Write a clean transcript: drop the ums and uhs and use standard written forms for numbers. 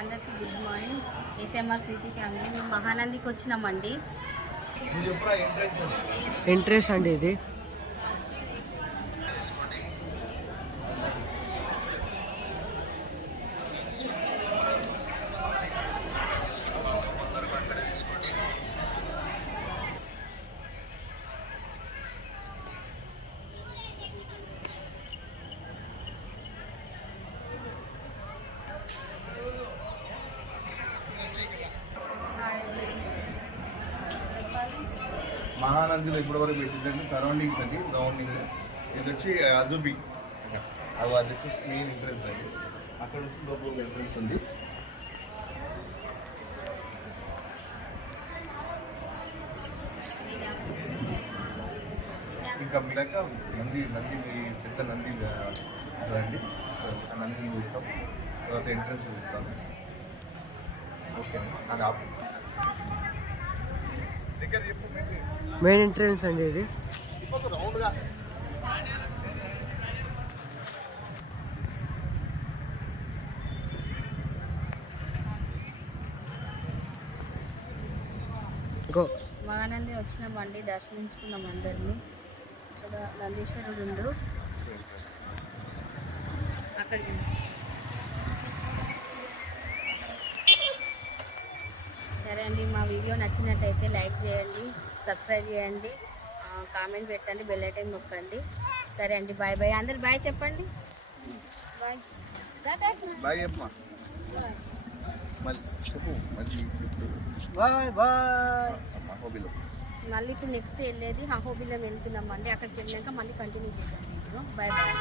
అందరికీ good morning. SMR city family మేము మహానందికి వచ్చినామండి. Entrance అండి ఇది. మహానందిలో ఇప్పటివరకు పెట్టిందండి సరౌండింగ్స్ అండి. సరౌండింగ్స్ ఇది వచ్చి అదుబి అది వచ్చి మెయిన్ ఎంట్రెన్స్ అండి. అక్కడ నుంచి లోపల ఎంట్రెన్స్ ఉంది. ఇంకా మిగతా నంది పెద్ద నంది అండి. ఆ నందిని చూస్తాం, తర్వాత ఎంట్రెన్స్ చూస్తాం. ఓకే అండి. అది మెయిన్ ఎంట్రెన్స్ అండి ఇది. మహానంది వచ్చినామండి, దర్శించుకున్నాం అందరినీ. ఇక్కడ నందీశ్వరుడు ఉండు అక్కడికి. సరే అండి, మా వీడియో నచ్చినట్టయితే లైక్ చేయండి, సబ్స్క్రైబ్ చేయండి, కామెంట్ పెట్టండి, బెల్ ఐకాన్ నొక్కండి. సరే అండి, బాయ్ బాయ్. అందరు బాయ్ చెప్పండి. బాయ్ బాయ్ అమ్మా. Bye bye. మళ్ళీ ఇప్పుడు నెక్స్ట్ వెళ్ళేది అహోబిలం వెళ్తున్నామండి. అక్కడికి వెళ్ళాక మళ్ళీ కంటిన్యూ చేద్దాం. Bye bye.